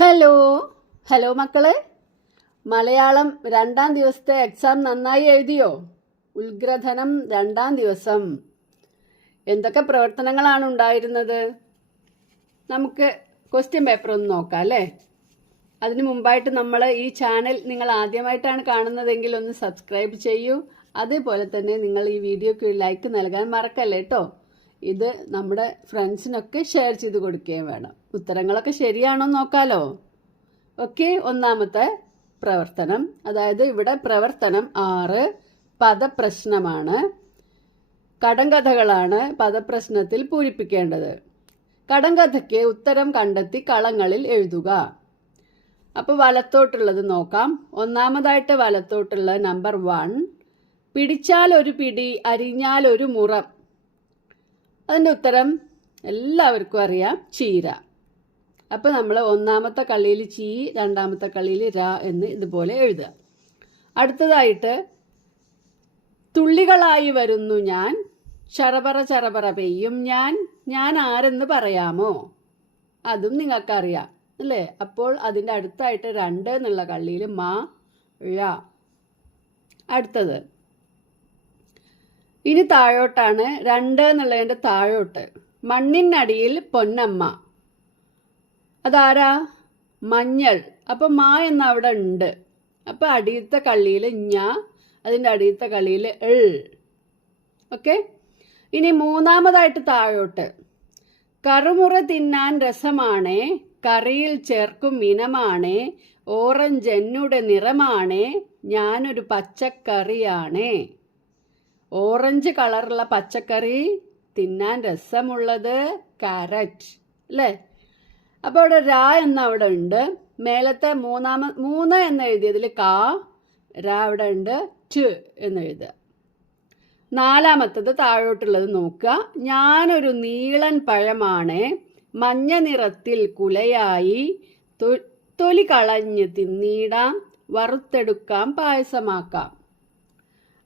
Hello hello മക്കളെ, മലയാളം 2ാം ദിവസത്തെ exam നന്നായി എഴുതിയോ? ഉത്ഗ്രഥനം 2ാം ദിവസം എന്തൊക്കെ പ്രവർത്തനങ്ങളാണ് ഉണ്ടായിരുന്നത്? നമുക്ക് ക്വസ്റ്റ്യൻ പേപ്പർ ഒന്ന് നോക്കാം അല്ലേ? അതിനു മുമ്പായിട്ട് നമ്മൾ ഈ ചാനൽ നിങ്ങൾ ആദ്യമായിട്ടാണ് കാണുന്നതെങ്കിൽ ഒന്ന് സബ്സ്ക്രൈബ് ചെയ്യൂ. അതേപോലെ തന്നെ നിങ്ങൾ ഈ വീഡിയോക്ക് ലൈക്ക് നൽകാൻ മറക്കല്ലേ കേട്ടോ. ഇത് നമ്മുടെ ഫ്രണ്ട്സിനൊക്കെ ഷെയർ ചെയ്ത് കൊടുക്കുകയും വേണം. ഉത്തരങ്ങളൊക്കെ ശരിയാണോ നോക്കാലോ. ഓക്കെ, ഒന്നാമത്തെ പ്രവർത്തനം, അതായത് ഇവിടെ പ്രവർത്തനം 6 പദപ്രശ്നമാണ്. കടങ്കഥകളാണ് പദപ്രശ്നത്തിൽ പൂരിപ്പിക്കേണ്ടത്. കടങ്കഥയ്ക്ക് ഉത്തരം കണ്ടെത്തി കളങ്ങളിൽ എഴുതുക. അപ്പോൾ വലത്തോട്ടുള്ളത് നോക്കാം. ഒന്നാമതായിട്ട് വലത്തോട്ടുള്ള നമ്പർ 1, പിടിച്ചാൽ ഒരു പിടി, അരിഞ്ഞാൽ ഒരു മുറം. അതിൻ്റെ ഉത്തരം എല്ലാവർക്കും അറിയാം, ചീര. അപ്പോൾ നമ്മൾ ഒന്നാമത്തെ കളിയിൽ ചീ, രണ്ടാമത്തെ കളിയിൽ രാ എന്ന് ഇതുപോലെ എഴുതുക. അടുത്തതായിട്ട് തുള്ളികളായി വരുന്നു ഞാൻ, ചറപറ ചറപറ പെയ്യും ഞാൻ ആരെന്ന് പറയാമോ? അതും നിങ്ങൾക്കറിയാം അല്ലേ? അപ്പോൾ അതിൻ്റെ അടുത്തായിട്ട് 2 എന്നുള്ള കളിയിൽ മാ ഴ. അടുത്തത് ഇനി താഴോട്ടാണ്. 2 എന്നുള്ളതിൻ്റെ താഴോട്ട് മണ്ണിനടിയിൽ പൊന്നമ്മ. അതാരാ? മഞ്ഞൾ. അപ്പം മാ എന്ന അവിടെ ഉണ്ട്. അപ്പം അടിയത്തെ കള്ളിയിൽ ഞ, അതിൻ്റെ അടിയത്തെ കള്ളിയിൽ എൾ. ഓക്കെ, ഇനി മൂന്നാമതായിട്ട് താഴോട്ട് കറുമുറ തിന്നാൻ രസമാണേ, കറിയിൽ ചേർക്കും ഇനമാണേ, ഓറഞ്ച് എന്നുടെ നിറമാണേ, ഞാനൊരു പച്ചക്കറിയാണേ. ഓറഞ്ച് കളറുള്ള പച്ചക്കറി, തിന്നാൻ രസമുള്ളത് കാരറ്റ് അല്ലേ? അപ്പോൾ അവിടെ രാ എന്ന അവിടെ ഉണ്ട്. മേലത്തെ 3 എന്ന് എഴുതിയതിൽ കാ, രാ അവിടെ ഉണ്ട്, ട് എന്ന് എഴുതുക. നാലാമത്തത് താഴോട്ടുള്ളത് നോക്കുക. ഞാനൊരു നീളൻ പഴമാണ്, മഞ്ഞ നിറത്തിൽ കുലയായി, തൊലി കളഞ്ഞ് തിന്നിടാം, വറുത്തെടുക്കാം, പായസമാക്കാം.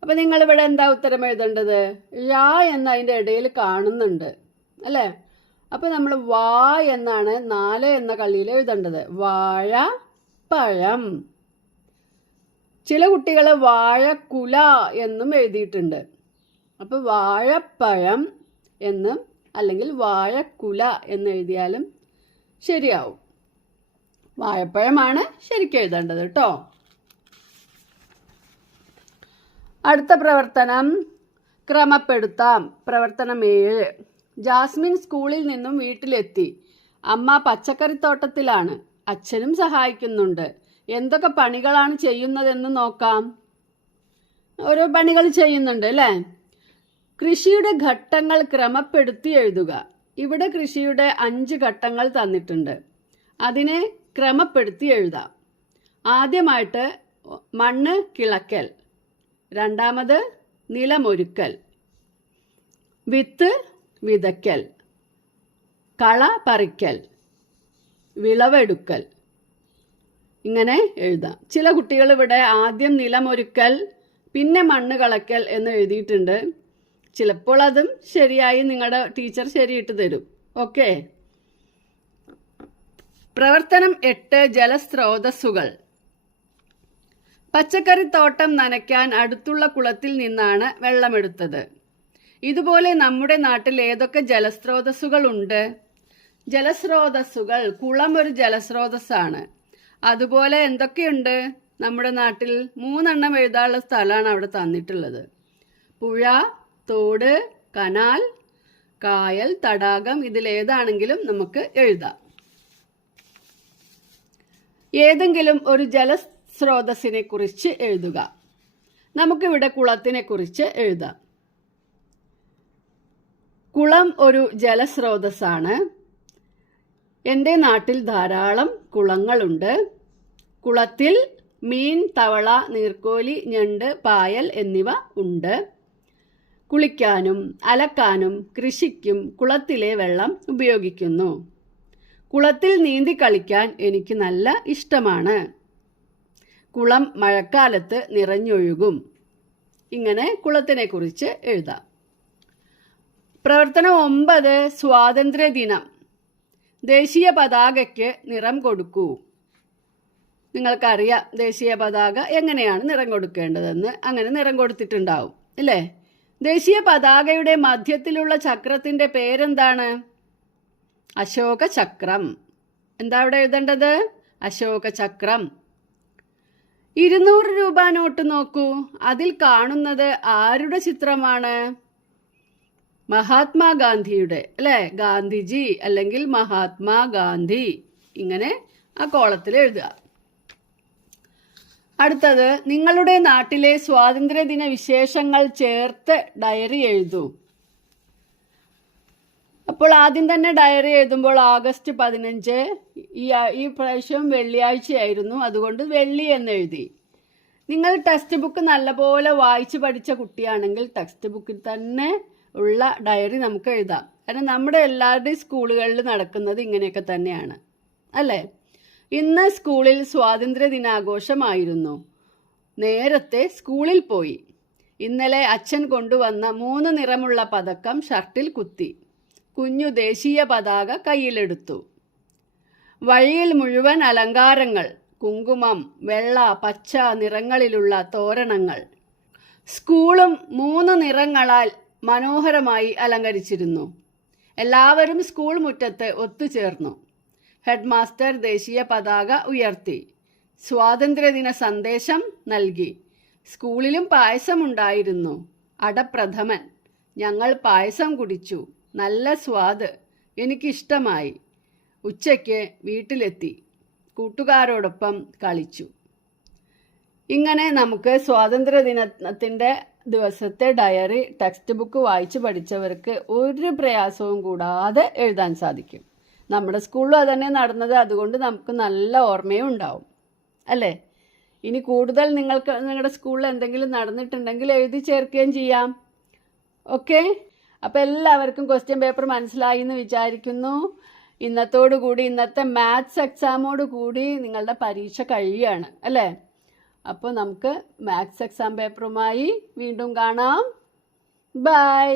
അപ്പം നിങ്ങളിവിടെ എന്താ ഉത്തരം എഴുതേണ്ടത്? ഴ എന്ന് അതിൻ്റെ ഇടയിൽ കാണുന്നുണ്ട് അല്ലേ? അപ്പോൾ നമ്മൾ വാ എന്നാണ് 4 എന്ന കളിയിൽ എഴുതേണ്ടത്. വാഴ പഴം. ചില കുട്ടികൾ വാഴക്കുല എന്നും എഴുതിയിട്ടുണ്ട്. അപ്പോൾ വാഴപ്പഴം എന്നും അല്ലെങ്കിൽ വാഴക്കുല എന്ന് എഴുതിയാലും ശരിയാവും. വാഴപ്പഴമാണ് ശരിക്കും എഴുതേണ്ടത് കേട്ടോ. അടുത്ത പ്രവർത്തനം ക്രമപ്പെടുത്താം. പ്രവർത്തനം 7. ജാസ്മിൻ സ്കൂളിൽ നിന്നും വീട്ടിലെത്തി. അമ്മ പച്ചക്കറിത്തോട്ടത്തിലാണ്. അച്ഛനും സഹായിക്കുന്നുണ്ട്. എന്തൊക്കെ പണികളാണ് ചെയ്യുന്നതെന്ന് നോക്കാം. ഓരോ പണികൾ ചെയ്യുന്നുണ്ട് അല്ലേ? കൃഷിയുടെ ഘട്ടങ്ങൾ ക്രമപ്പെടുത്തി എഴുതുക. ഇവിടെ കൃഷിയുടെ 5 ഘട്ടങ്ങൾ തന്നിട്ടുണ്ട്. അതിനെ ക്രമപ്പെടുത്തി എഴുതാം. ആദ്യമായിട്ട് മണ്ണ് കിളക്കൽ, രണ്ടാമത് നിലമൊരുക്കൽ, വിത്ത് വിതയ്ക്കൽ, കള പറിക്കൽ, വിളവെടുക്കൽ. ഇങ്ങനെ എഴുതാം. ചില കുട്ടികൾ ഇവിടെ ആദ്യം നിലമൊരുക്കൽ പിന്നെ മണ്ണ് കളക്കൽ എന്ന് എഴുതിയിട്ടുണ്ട്. ചിലപ്പോൾ അതും ശരിയായി നിങ്ങളുടെ ടീച്ചർ ശരിയിട്ട് തരും. ഓക്കെ, പ്രവർത്തനം 8 ജലസ്രോതസ്സുകൾ. പച്ചക്കറിത്തോട്ടം നനയ്ക്കാൻ അടുത്തുള്ള കുളത്തിൽ നിന്നാണ് വെള്ളമെടുത്തത്. ഇതുപോലെ നമ്മുടെ നാട്ടിൽ ഏതൊക്കെ ജലസ്രോതസ്സുകൾ ഉണ്ട്? ജലസ്രോതസ്സുകൾ, കുളം ഒരു ജലസ്രോതസ്സാണ്. അതുപോലെ എന്തൊക്കെയുണ്ട് നമ്മുടെ നാട്ടിൽ? 3 എണ്ണം എഴുതാനുള്ള സ്ഥലമാണ് അവിടെ തന്നിട്ടുള്ളത്. പുഴ, തോട്, കനാൽ, കായൽ, തടാകം. ഇതിലേതാണെങ്കിലും നമുക്ക് എഴുതാം. ഏതെങ്കിലും ഒരു ജലസ്രോതസ്സിനെ കുറിച്ച് എഴുതുക. നമുക്കിവിടെ കുളത്തിനെ കുറിച്ച് എഴുതാം. കുളം ഒരു ജലസ്രോതസ്സാണ്. എൻ്റെ നാട്ടിൽ ധാരാളം കുളങ്ങളുണ്ട്. കുളത്തിൽ മീൻ, തവള, നീർക്കോലി, ഞണ്ട്, പായൽ എന്നിവ ഉണ്ട്. കുളിക്കാനും അലക്കാനും കൃഷിക്കും കുളത്തിലെ വെള്ളം ഉപയോഗിക്കുന്നു. കുളത്തിൽ നീന്തി കളിക്കാൻ എനിക്ക് നല്ല ഇഷ്ടമാണ്. കുളം മഴക്കാലത്ത് നിറഞ്ഞൊഴുകും. ഇങ്ങനെ കുളത്തിനെ കുറിച്ച് എഴുതാം. പ്രവർത്തനം 9 സ്വാതന്ത്ര്യദിനം. ദേശീയ പതാകയ്ക്ക് നിറം കൊടുക്കൂ. നിങ്ങൾക്കറിയാം ദേശീയ പതാക എങ്ങനെയാണ് നിറം കൊടുക്കേണ്ടതെന്ന്. അങ്ങനെ നിറം കൊടുത്തിട്ടുണ്ടാവും അല്ലേ? ദേശീയ പതാകയുടെ മധ്യത്തിലുള്ള ചക്രത്തിന്റെ പേരെന്താണ്? അശോക ചക്രം. എന്താ അവിടെ എഴുതേണ്ടത്? അശോക ചക്രം. 200 രൂപ നോട്ട് നോക്കൂ. അതിൽ കാണുന്നത് ആരുടെ ചിത്രമാണ്? മഹാത്മാഗാന്ധിയുടെ അല്ലേ? ഗാന്ധിജി അല്ലെങ്കിൽ മഹാത്മാഗാന്ധി. ഇങ്ങനെ ആ കോളത്തിൽ എഴുതുക. അടുത്തത്, നിങ്ങളുടെ നാട്ടിലെ സ്വാതന്ത്ര്യദിന വിശേഷങ്ങൾ ചേർത്ത് ഡയറി എഴുതൂ. അപ്പോൾ ആദ്യം തന്നെ ഡയറി എഴുതുമ്പോൾ ഓഗസ്റ്റ് 15 ഈ പ്രാവശ്യം വെള്ളിയാഴ്ചയായിരുന്നു, അതുകൊണ്ട് വെള്ളി എന്ന് എഴുതി. നിങ്ങൾ ടെക്സ്റ്റ് ബുക്ക് നല്ലപോലെ വായിച്ചു പഠിച്ച കുട്ടിയാണെങ്കിൽ ടെക്സ്റ്റ് ബുക്കിൽ തന്നെ ഉള്ള ഡയറി നമുക്ക് എഴുതാം. കാരണം നമ്മുടെ എല്ലാവരുടെയും സ്കൂളുകളിൽ നടക്കുന്നത് ഇങ്ങനെയൊക്കെ തന്നെയാണ് അല്ലേ? ഇന്ന് സ്കൂളിൽ സ്വാതന്ത്ര്യ ദിനാഘോഷമായിരുന്നു. നേരത്തെ സ്കൂളിൽ പോയി. ഇന്നലെ അച്ഛൻ കൊണ്ടുവന്ന 3 നിറമുള്ള പതക്കം ഷർട്ടിൽ കുത്തി. കുഞ്ഞു ദേശീയ പതാക കയ്യിലെടുത്തു. വഴിയിൽ മുഴുവൻ അലങ്കാരങ്ങൾ, കുങ്കുമം, വെള്ള, പച്ച നിറങ്ങളിലുള്ള തോരണങ്ങൾ. സ്കൂളും 3 നിറങ്ങളാൽ മനോഹരമായി അലങ്കരിച്ചിരുന്നു. എല്ലാവരും സ്കൂൾ മുറ്റത്ത് ഒത്തുചേർന്നു. ഹെഡ് മാസ്റ്റർ ദേശീയ പതാക ഉയർത്തി. സ്വാതന്ത്ര്യദിന സന്ദേശം നൽകി. സ്കൂളിലും പായസമുണ്ടായിരുന്നു. അടപ്രഥമൻ. ഞങ്ങൾ പായസം കുടിച്ചു. നല്ല സ്വാദ്. എനിക്കിഷ്ടമായി. ഉച്ചയ്ക്ക് വീട്ടിലെത്തി. കൂട്ടുകാരോടൊപ്പം കളിച്ചു. ഇങ്ങനെ നമുക്ക് സ്വാതന്ത്ര്യദിനത്തിൻ്റെ ദിവസത്തെ ഡയറി ടെക്സ്റ്റ് ബുക്ക് വായിച്ച് പഠിച്ചവർക്ക് ഒരു പ്രയാസവും കൂടാതെ എഴുതാൻ സാധിക്കും. നമ്മുടെ സ്കൂളിലും അതന്നെ നടന്നത്, അതുകൊണ്ട് നമുക്ക് നല്ല ഓർമ്മയും ഉണ്ടാവും അല്ലേ? ഇനി കൂടുതൽ നിങ്ങളുടെ സ്കൂളിൽ എന്തെങ്കിലും നടന്നിട്ടുണ്ടെങ്കിൽ എഴുതി ചേർക്കുകയും ചെയ്യാം. ഓക്കെ, അപ്പോൾ എല്ലാവർക്കും ക്വസ്റ്റ്യൻ പേപ്പർ മനസ്സിലായി എന്ന് വിചാരിക്കുന്നു. ഇന്നത്തെ മാത്സ് എക്സാമോട് കൂടി നിങ്ങളുടെ പരീക്ഷ കഴിയുകയാണ് അല്ലേ? അപ്പോൾ നമുക്ക് മാത്സ് എക്സാം പേപ്പറുമായി വീണ്ടും കാണാം. ബൈ.